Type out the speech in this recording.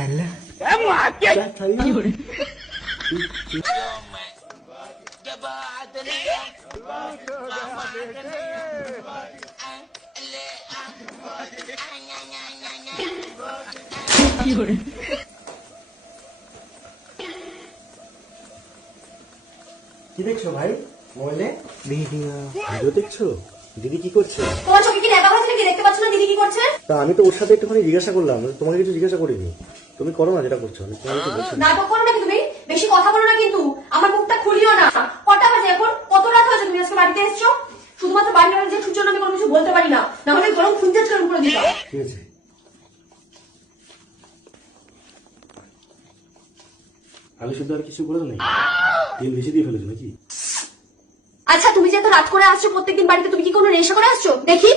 चल কি দেখছো ভাই মোবাইলে? ভিডিও দেখছো? দিদি কি করছে? তোমার চোখে কি নেবা হয়েছে কি দেখতে পাচ্ছ না দিদি কি করছে? তা আমি তো ওর সাথে একটুখানি জিজ্ঞাসা করলাম, তোমাকে কিছু জিজ্ঞাসা করিনি। তুমি করো না যেটা করছো, আমি তোমাকে কিছু বলছি না। নাটক করো নাকি তুমি? বেশি কথা বলো না কিন্তু, আমার মুখটা খুলিও না। কটা বাজে এখন? কত রাত হয়েছে তুমি আজকে বাড়িতে এসেছো? শুধুমাত্র বাড়ি বাড়ি যে সূর্য আমি কোনো কিছু বলতে পারি না, না হলে গরম খুঁজতে চরম করে দিতাম। ঠিক আছে, আমি শুধু আর কিছু বলবো নাকি? তেল বেশি দিয়ে ফেলেছো নাকি? আচ্ছা তুমি যে এত রাত করে আসছো প্রত্যেকদিন বাড়িতে, তুমি কি কোনো নেশা করে আসছো দেখি?